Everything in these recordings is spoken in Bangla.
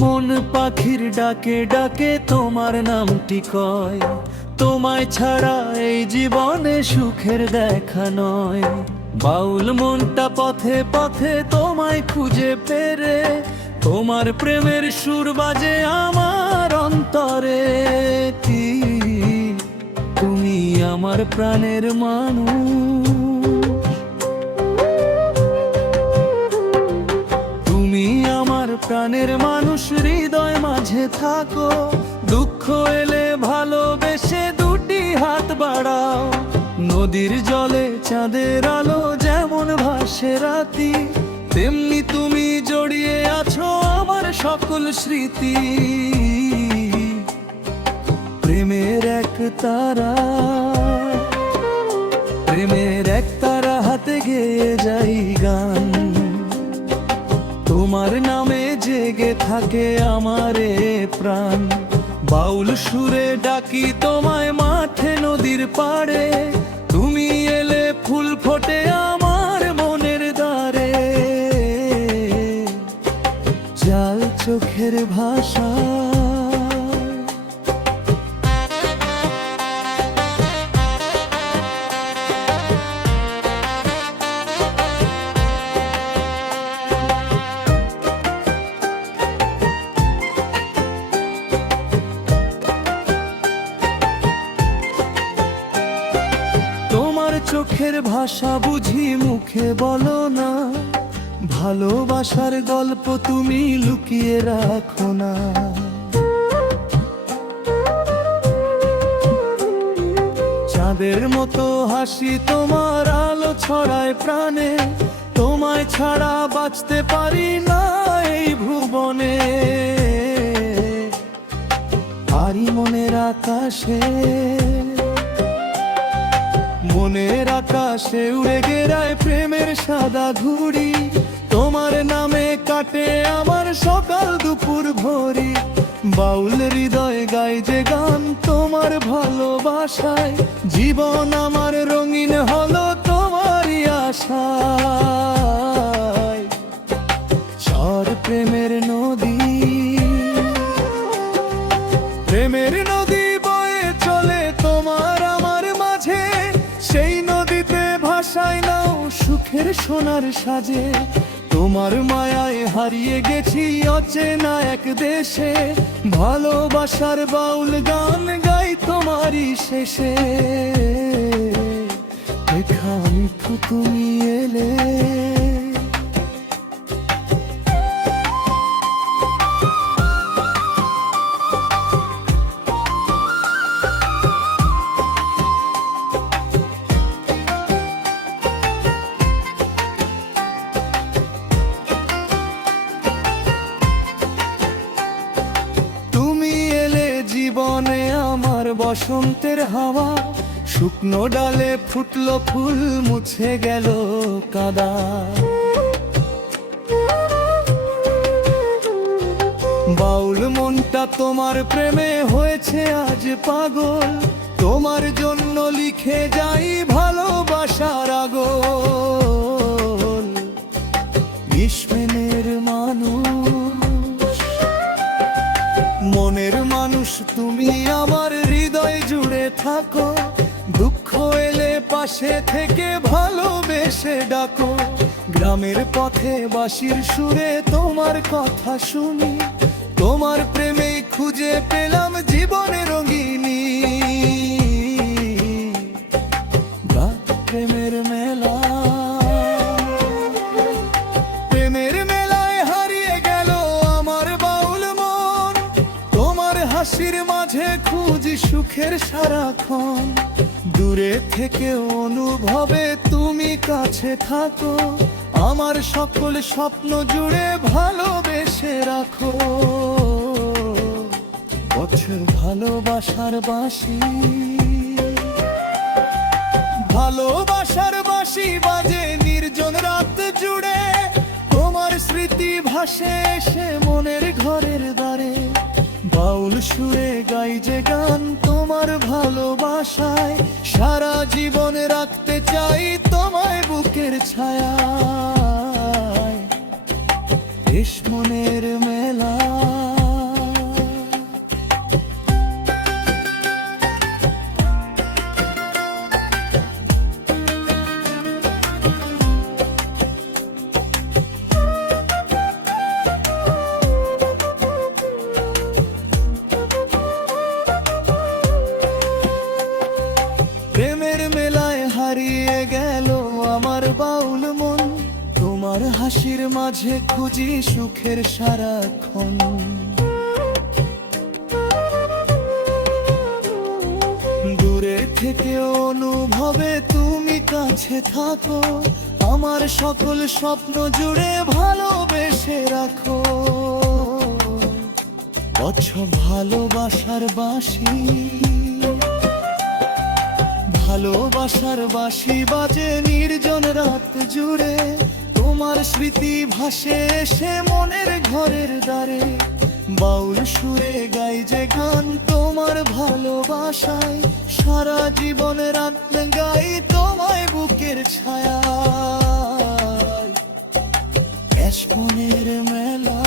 মন পাখির ডাকে ডাকে তোমার নামটি কয়, তোমায় ছাড়া এই জীবনে সুখের দেখা নয়। বাউল মনটা পথে পথে তোমায় খুঁজে পেরে, তোমার প্রেমের সুর বাজে আমার অন্তরে। তুমি আমার প্রাণের মানুষ, তুমি আমার প্রাণের মানুষ, হৃদয় মাঝে থাকো। দুঃখ এলে ভালোবেসে দুটি হাত বাড়াও। নদীর জলে চাঁদের আলো যেমন ভাসে রাতি, তেমনি তুমি জড়িয়ে আছো আমার সকল স্মৃতি। প্রেমের এক তারা, প্রেমের এক তারা হাতে গেয়ে যাই গান, তোমার নামে জেগে থাকে আমার এ প্রাণ। বাউল সুরে ডাকি তোমায় মাঠে নদীর পাড়ে, তুমি এলে ফুল ফোটে আমার মনের দ্বারে। জাল চোখের ভাষা, চোখের ভাষা বুঝি মুখে বলো না, ভালোবাসার গল্প তুমি লুকিয়ে রাখো না। চাঁদের মতো হাসি তোমার আলো ছড়ায় প্রাণে, তোমায় ছাড়া বাঁচতে পারি না এই ভুবনে। আরি মনের আকাশে, মনের আকাশে উড়ে গেরায় প্রেমের সাদা ঘুড়ি, তোমার নামে কাটে আমার সকাল দুপুর ভোরি। বাউল হৃদয় গায় যে গান তোমার ভালোবাসায়, জীবন আমার রঙিন হলো তোমারই আশায়। ঝড় প্রেমের নদী, প্রেমের নদী বয়ে চলে তোমার আমার মাঝে, সেই নদীতে ভাসায় নাও সুখের সোনার সাজে। তোমার মায়ায় হারিয়ে গেছি অচেনা এক দেশে, ভালোবাসার বাউল গান গাই তোমারই শেষে। দেখা মিঠু তুমি এলে, জীবনে আমার বসন্তের হাওয়া, শুকনো ডালে ফুটলো ফুল মুছে গেল কাদা। বাউল মনটা তোমার প্রেমে হয়েছে আজ পাগল, তোমার জন্য লিখে যাই ভালোবাসার আগল। নিষ্প্রেমের মানুষ, মনের মানুষ তুমি আমার হৃদয় জুড়ে থাকো। দুঃখ এলে পাশে থেকে ভালোবেসে ডাকো। গ্রামের পথে বাঁশির সুরে তোমার কথা শুনি, তোমার প্রেমে খুঁজে পেলাম জীবনে রঙিনী। প্রেমের মেলা, প্রেমের মেলায় হারিয়ে গেল আমার বাউল মন, তোমার হাসির মাঝে খুঁজি সুখের সারাক্ষণ। দূরে থেকে অনুভবে তুমি কাছে থাকো, আমার সকল স্বপ্ন জুড়ে ভালোবেসে রাখো। বছর ভালোবাসার বাঁশি, ভালোবাসার বাঁশি বাজে নির্জন রাত জুড়ে, তোমার স্মৃতি ভাসে এসে মনের ঘরের দ্বারে। বাউল সুরে গাই যে গান তোমার ভালোবাসায়, সারা জীবন রাখতে চাই তোমায় বুকের ছায়ায়। দেশ মনের মেলা। হাসির মাঝে খুঁজি সুখের সারাক্ষণ। দূরে থেকে অনুভবে তুমি কাছে থাকো, আমার সকল স্বপ্ন জুড়ে ভালোবেসে রাখো। বছর ভালোবাসার বাঁশি, ভালোবাসার বাঁশি বাজে নির্জন রাত জুড়ে। তোমার স্মৃতি ভাসে এসে মনের ঘরের দ্বারে। বাউল সুরে গাই যে গান তোমার ভালোবাসায়, সারা জীবন রাত গাই তোমায় বুকের ছায়ায়। ক্যাশমনের মেলা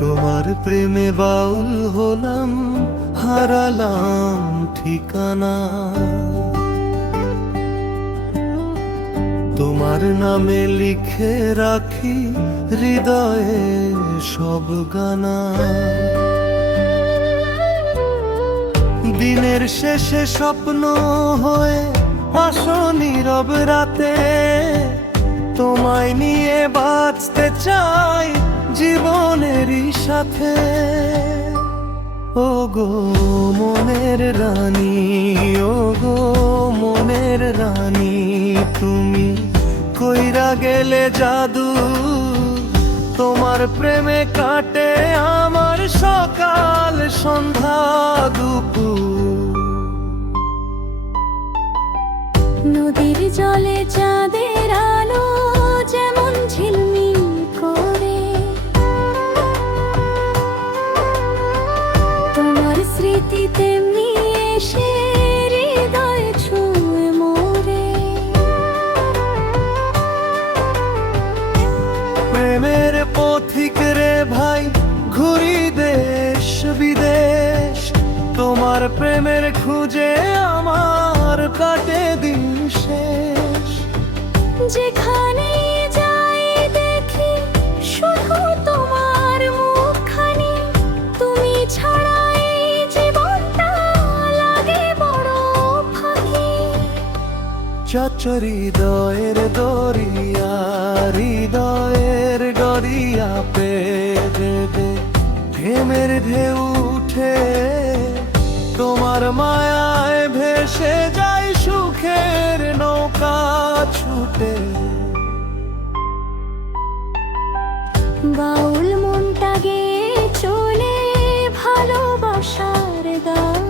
তোমার প্রেমে বাউল হলাম, হারালাম ঠিকানা। তোমার নামে লিখে রাখি হৃদয়ে সব গানা। দিনের শেষে স্বপ্ন হয়ে আসো নীরব রাতে। তোমায় নিয়ে বাঁচতে চাই জীবনেরই সাথে। ও গো মনের রানী, ও গো মনের রানী, তুমি কইরা গেলে জাদু। তোমার প্রেমে কাটে আমার সকাল সন্ধ্যা দুপুর। নদীর জলে চাঁদের আলো যেমন ঝিলমিল করে, তোমার স্মৃতি তেমনি এসে হৃদয় ছুঁয়ে মোরে। প্রেমের পথিক রে ভাই, ঘুরি দেশ বিদেশ। তোমার প্রেমের খুঁজে আমার কাটে দিন শেষ। যেখানে যাই দেখি শুধু তোমার মুখখানি। তুমি ছাড়া এই জীবনটা লাগে বড় ফাঁকি। চচর হৃদয়ের দরিয়া, হৃদয়ের গরিয়া পেবে প্রেমের ঢেউ উঠে। তোমার মায়ায় ভেসে যায় সুখের নৌকা ছুটে। বাউল মনটা গেয়ে চলে ভালোবাসার গান।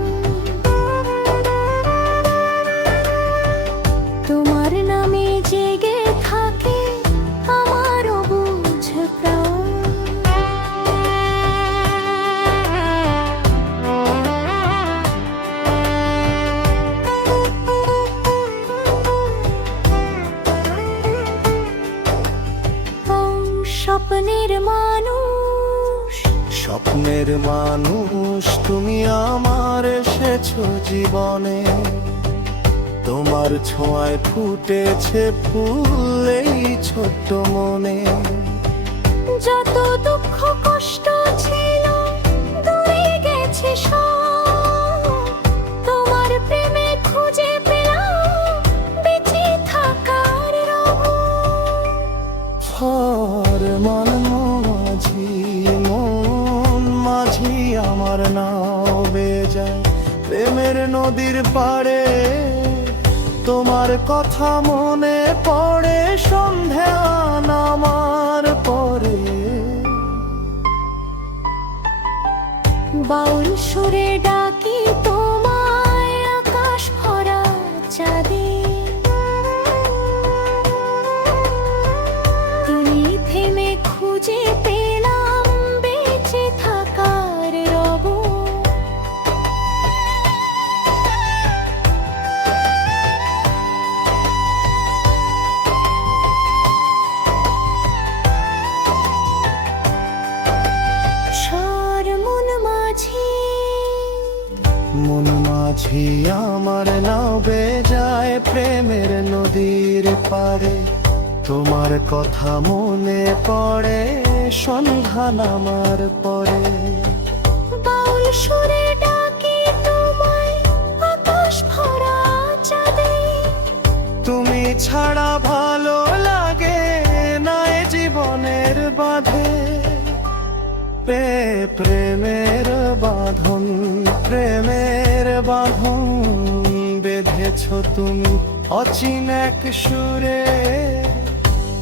তোমার নামে জেগে থাকে আমার বুঝ প্রাণ। স্বপ্নের মানুষ, স্বপ্নের মানুষ তুমি আমার এসেছো জীবনে। তোমার ছোঁয়ায় ফুটেছে ফুল এই ছোট্ট মনে। যত দুঃখ কষ্ট ছিল দূরে গেছে সব। তোমার প্রেমে খুঁজে পেলাম বেঁচে থাকার রব। মন মাঝি, মন মাঝি আমার নাও বেজায় প্রেমের নদীর পাড়ে। তোমার কথা মনে পড়ে সন্ধ্যা নামার পরে। বাউল সুরে ডাকি তোমায় আকাশ ভরা চাঁদে। তুমি থেমে খুঁজে পেলাম বেঁচে থাকার রব। অন্ধকারে তোমার কথা মনে পড়ে সন্ধ্যা নামার পরে। বাউল সুরে ডাকি তোমায় আকাশ ভরা চাঁদে, তুমি ছাড়া ভালো লাগে না এ জীবনের বাঁধে। প্রেমের বাঁধন, প্রেমের বাঁধন বেঁধেছ তুমি অচিন এক সুরে।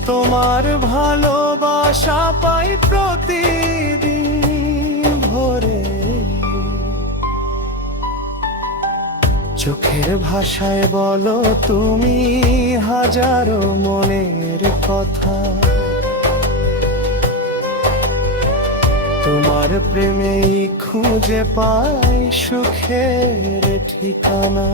তোমার ভালোবাসা পাই প্রতিদিন ভোরে। চোখের ভাষায় বলো তুমি হাজারো মনের কথা। তোমার প্রেমেই খুঁজে পাই সুখের ঠিকানা।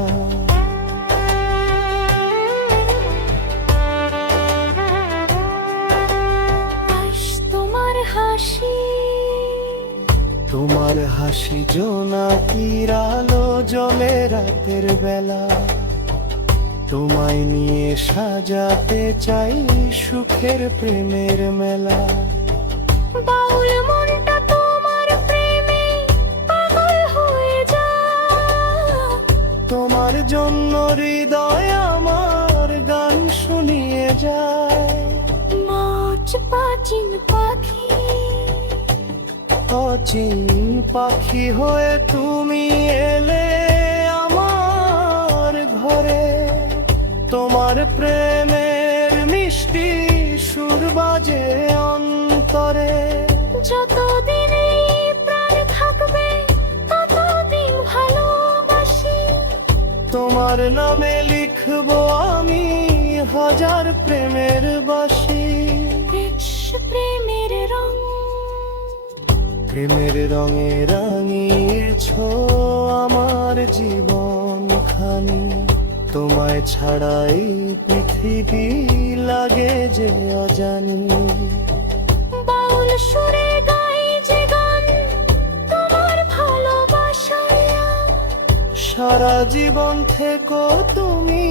আস তোমার হাসি, তোমার হাসি জোনাকির আলো জলে রাতের বেলা। তোমায় নিয়ে সাজাতে চাই সুখের প্রেমের মেলা। বাউল মনটা তোমার প্রেমে পাগল হয়ে যায়, তোমার জন্য হৃদয় আমার গান শুনিয়ে যায়। মাছ পাচিন পাখি, অচিন পাখি হয়ে তুমি এলে আমার ঘরে। তোমার প্রেমের মিষ্টি সুর বাজে অন্তরে। যতদিন এই প্রাণ থাকবে ততদিন ভালোবাসি। তোমার নামে লিখবো আমি হাজার প্রেমের বাসি। প্রেমের রং, প্রেমের রঙে রাঙিয়েছ আমার জীবন খানি। তোমায় ছাড়াই পৃথিবী লাগে যে অজানি। বাউল সুরে গাই যে গান তোমার ভালোবাসায়। সারা জীবন থেকো তুমি